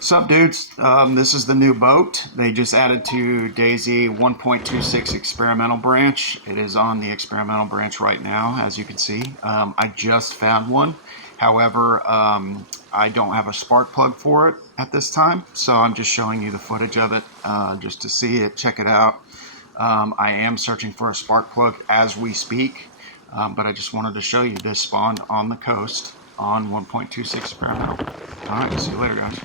Sup dudes, this is the new boat. They just added to DayZ 1.26 experimental branch. It is on the experimental branch right now, as you can see. I just found one. However, I don't have a spark plug for it at this time, so I'm just showing you the footage of it just to see it, check it out. I am searching for a spark plug as we speak, but I just wanted to show you this spawned on the coast on 1.26 experimental. Alright, see you later guys.